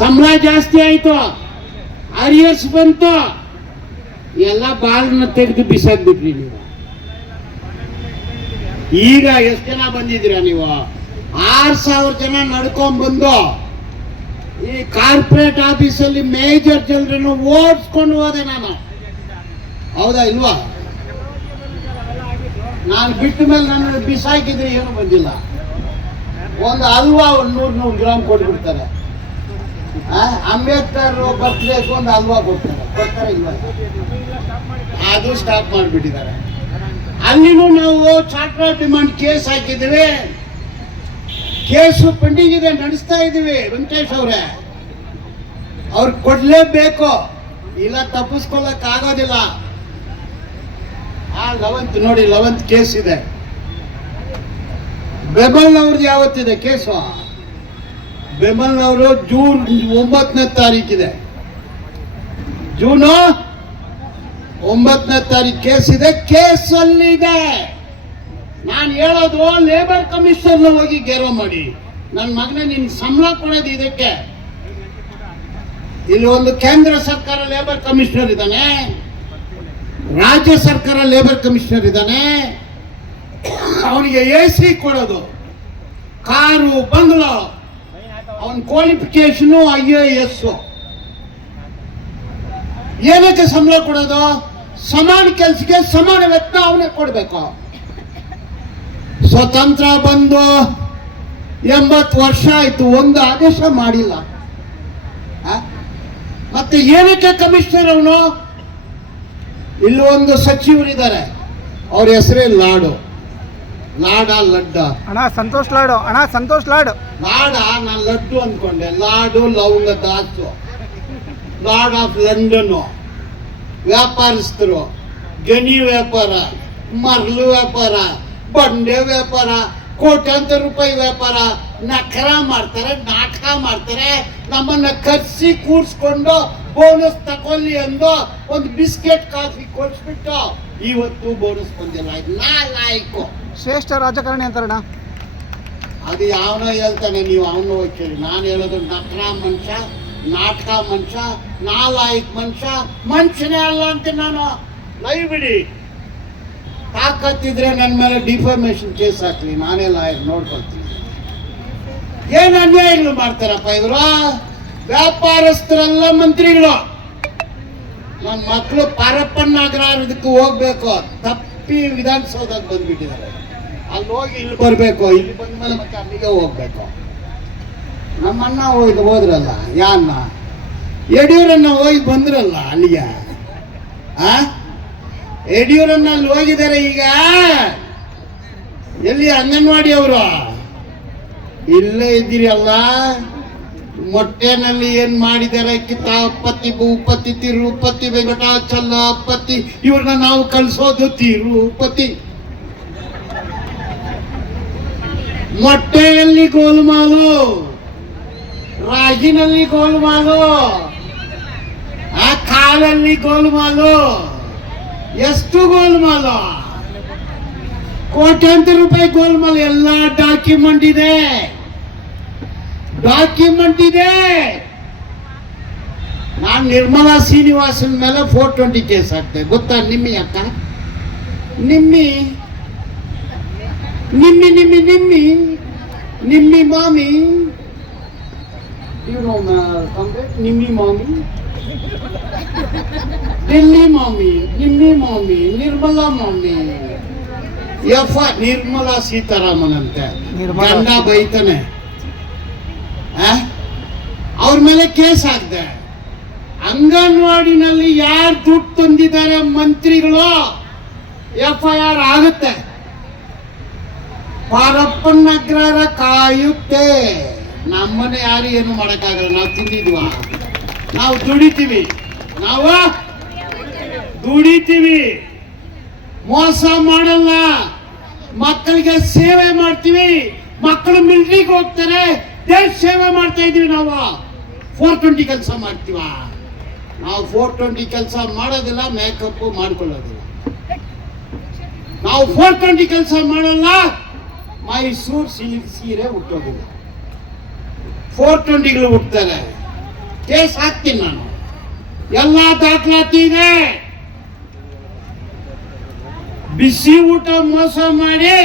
ಸಂಬಳ ಜಾಸ್ತಿ ಆಯ್ತು, ಅರಿಯರ್ಸ್ ಬಂತು, ಎಲ್ಲ ಬಾಲ್ನ ತೆಗೆದು ಬಿಸಾಕ್ಬಿಟ್ರಿ ನೀವು. ಈಗ ಎಷ್ಟು ಜನ ಬಂದಿದ್ದೀರಾ ನೀವು? 6,000 ಜನ ನಡ್ಕೊಂಡ್ ಬಂದು ಈ ಕಾರ್ಪೊರೇಟ್ ಆಫೀಸಲ್ಲಿ ಮೇಜರ್ ಜನರನ್ನು ಓಡಿಸ್ಕೊಂಡು ಹೋದೆ ನಾನು. ಹೌದಾ ಇಲ್ವಾ? ನಾನು ಬಿಟ್ಟ ಮೇಲೆ ನನ್ನ ಬಿಸಾಕಿದ್ರೆ ಏನು ಬಂದಿಲ್ಲ. ಒಂದು ಹಲ್ವಾ 100 ಗ್ರಾಮ್ ಕೊಟ್ಬಿಡ್ತಾರೆ. ಅಂಬೇಡ್ಕರ್ ಬರ್ತ್ಡೇಗೆ ಒಂದು ಹಲ್ವಾ ಕೊಡ್ತಾರೆ ಇಲ್ವಾ? ಅದು ಸ್ಟಾಪ್ ಮಾಡಿಬಿಟ್ಟಿದ್ದಾರೆ. ಅಲ್ಲಿನೂ ನಾವು ಚಾರ್ಟರ್ ಡಿಮಾಂಡ್ ಕೇಸ್ ಹಾಕಿದ್ದೀವಿ. ಕೇಸು ಪೆಂಡಿಂಗ್ ಇದೆ, ನಡೆಸ್ತಾ ಇದ್ದೀವಿ. ವೆಂಕಟೇಶ್ ಅವರೇ, ಅವ್ರಿಗೆ ಕೊಡ್ಲೇಬೇಕು, ಇಲ್ಲ ತಪ್ಪಿಸ್ಕೊಳ್ಳಕ್ ಆಗೋದಿಲ್ಲ. 11th ನೋಡಿ, 11th ಕೇಸ್ ಇದೆ. ಬೆಮಲ್ನವ್ರದ್ದು ಯಾವತ್ತಿದೆ ಕೇಸು? ಬೆಮಲ್ನವರು ಜೂನ್ 9ನೇ ತಾರೀಕಿದೆ. ಜೂನು 9ನೇ ತಾರೀಕು ಕೇಸ್ ಇದೆ. ಕೇಸಲ್ಲಿದೆ. ನಾನು ಹೇಳೋದು ಲೇಬರ್ ಕಮಿಷನರ್ನ ಹೋಗಿ ಗೇರೋ ಮಾಡಿ, ನನ್ನ ಮಗನೇ ನಿನ್ ಸಂಬಳ ಕೊಡೋದು ಇದಕ್ಕೆ. ಇಲ್ಲಿ ಒಂದು ಕೇಂದ್ರ ಸರ್ಕಾರ ಲೇಬರ್ ಕಮಿಷನರ್ ಇದ್ದಾನೆ, ರಾಜ್ಯ ಸರ್ಕಾರ ಲೇಬರ್ ಕಮಿಷನರ್ ಇದ್ದಾನೆ. ಅವನಿಗೆ AC ಕೊಡೋದು, ಕಾರು, ಬಂಗ್ಲೋ, ಅವನ ಕ್ವಾಲಿಫಿಕೇಶನ್ IAS. ಏನಕ್ಕೆ ಸಂಬಳ ಕೊಡೋದು? ಸಮಾನ ಕೆಲಸಕ್ಕೆ ಸಮಾನ ವೇತನ ಅವನೇ ಕೊಡಬೇಕು. ಸ್ವತಂತ್ರ ಬಂದು 80 ವರ್ಷ ಆಯ್ತು, ಒಂದು ಆದೇಶ ಮಾಡಿಲ್ಲ. ಮತ್ತೆ ಏನಕ್ಕೆ ಕಮಿಷನರ್ ಅವನು? ಇಲ್ಲಿ ಒಂದು ಸಚಿವರಿದ್ದಾರೆ, ಅವ್ರ ಹೆಸರೇ ಲಾಡು. ಲಡ್ಡ ಅಣ್ಣ ಸಂತೋಷ್ ಲಾಡು. ಲಾಡ ನಾನು ಲಡ್ಡು ಅಂದ್ಕೊಂಡೆ. ಲಾಡು ಲವಂಗ ದಾಸು, ಲಾರ್ಡ್ ಆಫ್ ಲಂಡನ್. ವ್ಯಾಪಾರಸ್ಥರು, ಗಣಿ ವ್ಯಾಪಾರ, ಮರಳು ವ್ಯಾಪಾರ, ಬಂಡೆ ವ್ಯಾಪಾರ, ಕೋಟ್ಯಾಂತರ ರೂಪಾಯಿ ವ್ಯಾಪಾರ. ನಖರ ಮಾಡ್ತಾರೆ, ನಾಟಕ ಮಾಡ್ತಾರೆ. ನಮ್ಮನ್ನ ಕರ್ಸಿ ಕೂರ್ಸ್ಕೊಂಡು ಬೋನಸ್ ತಗೊಳ್ಳಿ ಅಂದು ಒಂದು ಬಿಸ್ಕೆಟ್ ಕಾಫಿ ಕೊಡ್ಸ್ಬಿಟ್ಟು ಇವತ್ತು ಬೋನಸ್ ಬಂದಿಲ್ಲ. ನಾಲಾಯ್ಕು ಶ್ರೇಷ್ಠ ರಾಜಕಾರಣಿ ಅಂತಾರಣ್ಣ. ಅದು ಯಾವನೋ ಹೇಳ್ತಾನೆ, ನೀವು ಅವನು ಹೋಗಿ ಕೇಳಿ. ನಾನು ಹೇಳೋದು ನಖರ ಮನುಷ್ಯ, ನಾಟಕ ಮನುಷ್ಯ, ನಾಲಾಯ್ಕ್ ಮನುಷ್ಯ, ಮನುಷ್ಯನೇ ಅಲ್ಲ ಅಂತ ನಾನು. ಲೈವ್ ಬಿಡಿ, ತಾಕತ್ತಿದ್ರೆ ನನ್ನ ಮೇಲೆ ಡಿಫಾಮೇಷನ್ ಕೇಸ್ ಹಾಕ್ಲಿ, ನಾನೇ ಲಾಯರ್ ನೋಡ್ಕೊಳ್ತೀನಿ. ಏನು ಅನ್ಯಾಯಗಳು ಮಾಡ್ತಾರಪ್ಪ ಇವರು. ವ್ಯಾಪಾರಸ್ಥರೆಲ್ಲ ಮಂತ್ರಿಗಳು. ನನ್ನ ಮಕ್ಕಳು ಪಾರಪ್ಪನ ಅಗ್ರಹಾರದಕ್ಕೆ ಹೋಗ್ಬೇಕು, ತಪ್ಪಿ ವಿಧಾನಸೌಧಕ್ಕೆ ಬಂದ್ಬಿಟ್ಟಿದ್ದಾರೆ. ಅಲ್ಲಿ ಹೋಗಿ ಇಲ್ಲಿ ಬರಬೇಕು, ಇಲ್ಲಿ ಬಂದ್ಮೇಲೆ ಮತ್ತೆ ಅಲ್ಲಿಗೆ ಹೋಗ್ಬೇಕು. ನಮ್ಮಣ್ಣ ಹೋದ್ರಲ್ಲ, ಯಾನ್ನ ಯಡಿಯೂರನ್ನ ಹೋಗಿ ಬಂದ್ರಲ್ಲ ಅಲ್ಲಿಗೆ. ಯಡಿಯೂರನ್ನ ಅಲ್ಲಿ ಹೋಗಿದ್ದಾರೆ. ಈಗ ಎಲ್ಲಿ ಅಂಗನವಾಡಿ ಅವರು ಇಲ್ಲೇ ಇದ್ದೀರಿ ಅಲ್ಲ. ಮೊಟ್ಟೆನಲ್ಲಿ ಏನ್ ಮಾಡಿದ್ದಾರೆ? ಕಿತಾಪತಿ, ಭೂಪತಿ, ತಿರುಪತಿ, ವೆಂಕಟಾಚಲಪತಿ. ಇವ್ರನ್ನ ನಾವು ಕಳಿಸೋದು ತಿರುಪತಿ. ಮೊಟ್ಟೆಯಲ್ಲಿ ಗೋಲ್ಮಾಲು, ರಾಗಿನಲ್ಲಿ ಗೋಲ್ಮಾಲು, ಆ ಕಾಲಲ್ಲಿ ಗೋಲ್ಮಾಲು. ಎಷ್ಟು ಗೋಲ್ಮಾಲು? ಕೋಟ್ಯಾಂತರ ರೂಪಾಯಿ ಗೋಲ್ಮಾಲು. ಎಲ್ಲ ಡಾಕ್ಯುಮೆಂಟ್ ಇದೆ. ನಾನು ನಿರ್ಮಲಾ ಶ್ರೀನಿವಾಸನ್ ಮೇಲೆ 420 ಕೇಸ್ ಹಾಕ್ತೆ. ಗೊತ್ತಾ? ನಿಮ್ಮಿ ಅಕ್ಕ, ನಿಮ್ಮಿ ಮಾಮಿ, ನಿಮ್ಮಿ ಮಾಮಿ, ಡೆಲ್ಲಿ ಮಾಮಿ, ನಿಮ್ಮಿ ಮಾಮಿ, ನಿರ್ಮಲಾ ಮಾಮಿ. ನಿರ್ಮಲಾ ಸೀತಾರಾಮನ್ ಅಂತೆ ಗಂಡ ಬೈತಾನೆ. ಅವ್ರ ಮೇಲೆ ಕೇಸ್ ಹಾಕ್ದೆ. ಅಂಗನವಾಡಿನಲ್ಲಿ ಯಾರು ದುಡ್ಡು ತಂದಿದ್ದಾರೆ ಮಂತ್ರಿಗಳು, FIR ಆಗುತ್ತೆ. ಪಾರಪ್ಪನ ಅಗ್ರಹಾರ ಕಾಯುತ್ತೆ. ನಮ್ಮನೆ ಯಾರು ಏನು ಮಾಡಕ್ಕಾಗಲ್ಲ. ನಾವು ತಿಂದಿದ್ವ, ನಾವು ದುಡಿತೀವಿ, ಮೋಸ ಮಾಡಲ್ಲ. ಮಕ್ಕಳಿಗೆ ಸೇವೆ ಮಾಡ್ತೀವಿ. ಮಕ್ಕಳು ಮಿಲಿಟರಿಗೆ ಹೋಗ್ತಾರೆ, ದೇಶ ಸೇವೆ ಮಾಡ್ತಾ ಇದೀವಿ. ನಾವು 420 ಕೆಲಸ ಮಾಡ್ತೀವ? ನಾವು 420 ಕೆಲಸ ಮಾಡೋದಿಲ್ಲ, ಮೇಕಪ್ ಮಾಡ್ಕೊಳ್ಳೋದಿಲ್ಲ. ನಾವು 420 ಕೆಲಸ ಮಾಡಲ್ಲ, ಮೈಸೂರು ಸಿಲ್ಕ್ ಸೀರೆ ಹುಟ್ಟೋದಿಲ್ಲ. 420ಗಳು ಹುಡ್ತಾರೆ. ಕೇಸ್ ಹಾಕ್ತೀನಿ ನಾನು. ಎಲ್ಲ ದಾಖಲಾತಿ ಇದೆ. ಬಿಸಿ ಊಟ ಮೋಸ ಮಾಡಿ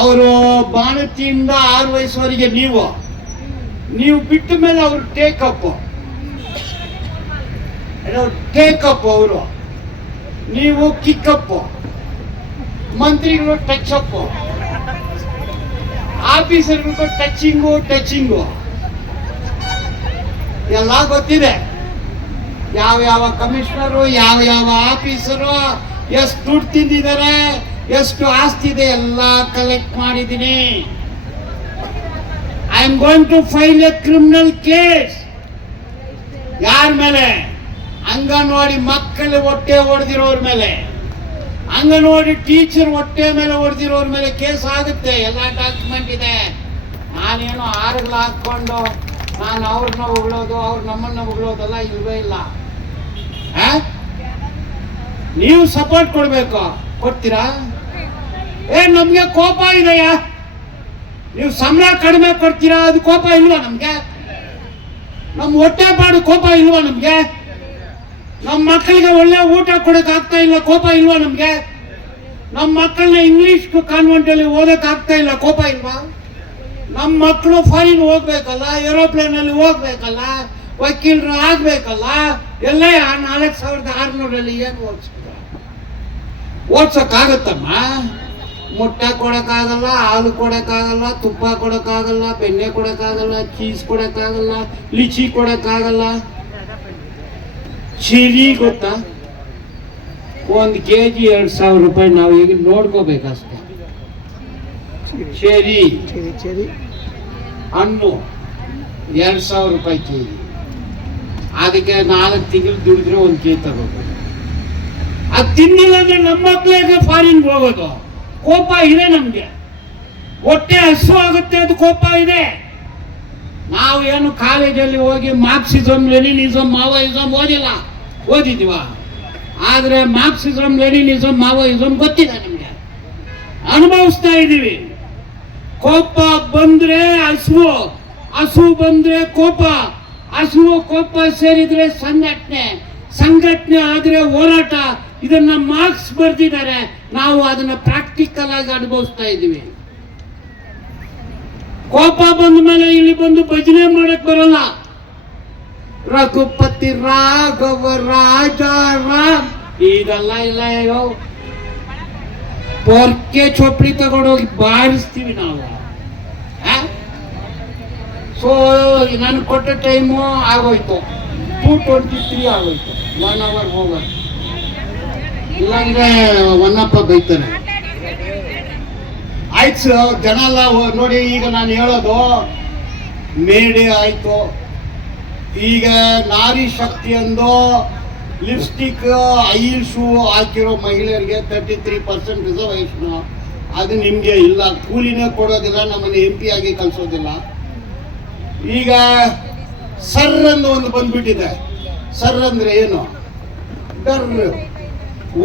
ಅವರು ಬಾಣತಿಯಿಂದ 6 ವಯಸ್ಸುವರೆಗೆ ನೀವು ಬಿಟ್ಟ ಮೇಲೆ ಅವರು ಟೇಕಪ್ ಅವರು, ನೀವು ಕಿಕ್ಕಪ್, ಮಂತ್ರಿಗಳು ಟಚ್, ಆಫೀಸರ್ಗಳು ಟಚಿಂಗು ಎಲ್ಲ ಗೊತ್ತಿದೆ. ಯಾವ ಕಮಿಷನರು, ಯಾವ ಆಫೀಸರು ಎಷ್ಟು ದುಡ್ಡು ತಿಂದಿದ್ದಾರೆ, ಎಷ್ಟು ಆಸ್ತಿ ಇದೆ ಎಲ್ಲ ಕಲೆಕ್ಟ್ ಮಾಡಿದ್ದೀನಿ. I am going to file a criminal case. ಯಾರ ಮೇಲೆ? ಅಂಗನವಾಡಿ ಮಕ್ಕಳು ಹೊಟ್ಟೆ ಹೊಡೆದಿರೋರ ಮೇಲೆ, ಅಂಗನವಾಡಿ ಟೀಚರ್ ಹೊಟ್ಟೆ ಮೇಲೆ ಹೊಡೆದಿರೋರ ಮೇಲೆ ಕೇಸ್ ಆಗುತ್ತೆ. ಎಲ್ಲ ಡಾಕ್ಯುಮೆಂಟ್ ಇದೆ. ನಾನೇನು ಆರುಗಳು ಹಾಕೊಂಡು ನಾನು ಅವ್ರನ್ನ ಹೊಗಳೋದು, ಅವ್ರು ನಮ್ಮನ್ನ ಹೊಗಳೋದೆಲ್ಲ ಇಲ್ವೇ ಇಲ್ಲ. ನೀವು ಸಪೋರ್ಟ್ ಕೊಡ್ಬೇಕು. ಕೊಡ್ತೀರಾ? ನಮ್ಗೆ ಕೋಪ ಇದೆಯಾ? ನೀವು ಸಂಬಳ ಕಡಿಮೆ ಕೊಡ್ತೀರಾ, ಅದು ಕೋಪ ಇಲ್ವಾ ನಮ್ಗೆ? ನಮ್ ಹೊಟ್ಟೆ ಪಾಡು ಕೋಪ ಇಲ್ವಾ ನಮ್ಗೆ? ನಮ್ಮ ಮಕ್ಕಳಿಗೆ ಒಳ್ಳೆ ಊಟ ಕೊಡಕ್ ಆಗ್ತಾ ಇಲ್ಲ, ಕೋಪ ಇಲ್ವಾ ನಮ್ಗೆ? ನಮ್ಮ ಮಕ್ಕಳನ್ನ ಇಂಗ್ಲಿಷ್ ಕಾನ್ವೆಂಟ್ ಅಲ್ಲಿ ಓದಕ್ ಆಗ್ತಾ ಇಲ್ಲ, ಕೋಪ ಇಲ್ವಾ? ನಮ್ಮ ಮಕ್ಕಳು ಫಾರಿನ್ ಹೋಗ್ಬೇಕಲ್ಲ, ಏರೋಪ್ಲೇನ್ ಅಲ್ಲಿ ಹೋಗ್ಬೇಕಲ್ಲ, ವಕೀಲರು ಆಗ್ಬೇಕಲ್ಲ, ಎಲ್ಲ 4600 ಏನು ಓದ್ಸಕ್ಕಾಗತ್ತಮ್ಮ? ಮೊಟ್ಟೆ ಕೊಡಕ್ಕಾಗಲ್ಲ, ಹಾಲು ಕೊಡಕ್ಕಾಗಲ್ಲ, ತುಪ್ಪ ಕೊಡಕ್ಕಾಗಲ್ಲ, ಬೆಣ್ಣೆ ಕೊಡಕ್ಕಾಗಲ್ಲ, ಚೀಸ್ ಕೊಡಕ್ಕಾಗಲ್ಲ, ಲಿಚಿ ಕೊಡಕ್ಕಾಗಲ್ಲ. ಚೀನಿ ಗೊತ್ತಾ? 1 kg 2000 ರೂಪಾಯಿ. ನಾವು ಈಗ ನೋಡ್ಕೋಬೇಕಷ್ಟೆ. ಚೆರಿ ಹಣ್ಣು 2000 ರೂಪಾಯಿ ಕೆಜಿ. ಅದಕ್ಕೆ 4 ತಿಂಗಳು ದುಡಿದ್ರೆ 1 kg ತಗೋಬೇಕು. ಅದು ತಿನ್ನಿಲ್ಲ ಅಂದ್ರೆ ನಮ್ಮ ಮಕ್ಕಳಿಗೆ ಫಾರಿನ್ ಹೋಗೋದು. ಕೋಪ ಇದೆ ನಮ್ಗೆ, ಹೊಟ್ಟೆ ಹಸು ಆಗುತ್ತೆ, ಅದು ಕೋಪ ಇದೆ. ನಾವು ಏನು ಕಾಲೇಜಲ್ಲಿ ಹೋಗಿ ಮಾರ್ಕ್ಸಿಸಮ್, ಲೆನಿನಿಸಮ್, ಮಾವೋಯಿಸಮ್ ಓದಿದೀವ? ಆದ್ರೆ ಮಾರ್ಕ್ಸಿಸಮ್, ಲೆನಿನಿಸಮ್, ಮಾವೋಯಿಸಮ್ ಗೊತ್ತಿದೆ ನಮ್ಗೆ, ಅನುಭವಿಸ್ತಾ ಇದ್ದೀವಿ. ಕೋಪ ಬಂದ್ರೆ ಹಸು ಬಂದ್ರೆ ಕೋಪ, ಕೋಪ ಸೇರಿದ್ರೆ ಸಂಘಟನೆ ಆದ್ರೆ ಹೋರಾಟ. ಇದನ್ನ ಮಾರ್ಕ್ಸ್ ಬರ್ದಿದ್ದಾರೆ, ನಾವು ಅದನ್ನ ಪ್ರಾಕ್ಟಿಕಲ್ ಆಗಿ ಅನುಭವಿಸ್ತಾ ಇದ್ದೀವಿ. ಕೋಪ ಬಂದ ಮೇಲೆ ಇಲ್ಲಿ ಬಂದು ಭಜನೆ ಮಾಡಕ್ ಬರಲ್ಲ. ರಘುಪತಿ ರಾಘವ ರಾಜ ರಾಮ್ ಇದೆಲ್ಲ ಇಲ್ಲ. ಪೊರ್ಕೆ ಚೊಪ್ಪಲಿ ತಗೊಂಡೋಗಿ ಬಾರಿಸ್ತೀವಿ ನಾವು. ಸೊ ನಾನು ಕೊಟ್ಟ ಟೈಮು ಆಗೋಯ್ತು, 2:23 ಆಗೋಯ್ತು. 1 hour ಹೋಗೋದು, ಇಲ್ಲಾಂದ್ರೆ ಒನ್ನಪ್ಪ ಬೈತಾನೆ. ಆಯ್ತು ಜನ ಎಲ್ಲ ನೋಡಿ. ಈಗ ನಾನು ಹೇಳೋದು ಮೇಡೆ ಆಯ್ತು. ಈಗ ನಾರಿ ಶಕ್ತಿ ಅಂದು ಲಿಪ್ಸ್ಟಿಕ್, ಐಲ್ಸು ಹಾಕಿರೋ ಮಹಿಳೆಯರಿಗೆ 33% ರಿಸರ್ವೇಶನ್. ಅದು ನಿಮ್ಗೆ ಇಲ್ಲ, ಕೂಲಿನೇ ಕೊಡೋದಿಲ್ಲ, ನಮ್ಮನ್ನು MP ಆಗಿ ಕಳ್ಸೋದಿಲ್ಲ. ಈಗ ಸರ್ ಅಂದು ಒಂದು ಬಂದ್ಬಿಟ್ಟಿದೆ. ಸರ್ ಅಂದ್ರೆ ಏನು?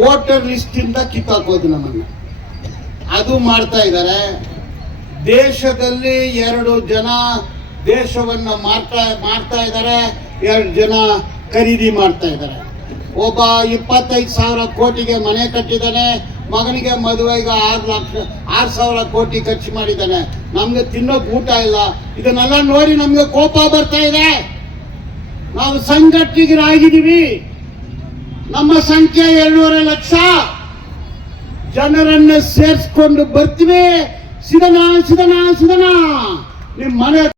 ವೋಟರ್ ಲಿಸ್ಟ್ ಇಂದ ಕಿತ್ತಾಕೋದು ನಮ್ಮನ್ನು. ಅದು ಮಾಡ್ತಾ ಇದ್ದಾರೆ. ದೇಶದಲ್ಲಿ 2 ಜನ ದೇಶವನ್ನ ಮಾಡ್ತಾ ಇದ್ದಾರೆ, 2 ಜನ ಖರೀದಿ ಮಾಡ್ತಾ ಇದ್ದಾರೆ. ಒಬ್ಬ 25,000 ಕೋಟಿಗೆ ಮನೆ ಕಟ್ಟಿದ್ದಾನೆ, ಮಗನಿಗೆ ಮದುವೆಗೆ 6,000 ಕೋಟಿ ಖರ್ಚು ಮಾಡಿದ್ದಾನೆ. ನಮ್ಗೆ ತಿನ್ನೋಕ್ ಊಟ ಇಲ್ಲ. ಇದನ್ನೆಲ್ಲ ನೋಡಿ ನಮ್ಗೆ ಕೋಪ ಬರ್ತಾ ಇದೆ. ನಾವು ಸಂಘಟಿಗರಾಗಿದ್ದೀವಿ. ನಮ್ಮ ಸಂಖ್ಯೆ 2.5 ಲಕ್ಷ ಜನರನ್ನ ಸೇರಿಸ್ಕೊಂಡು ಬರ್ತೀವಿ. ಸಿದನ ನಿಮ್ಮ ಮನೆ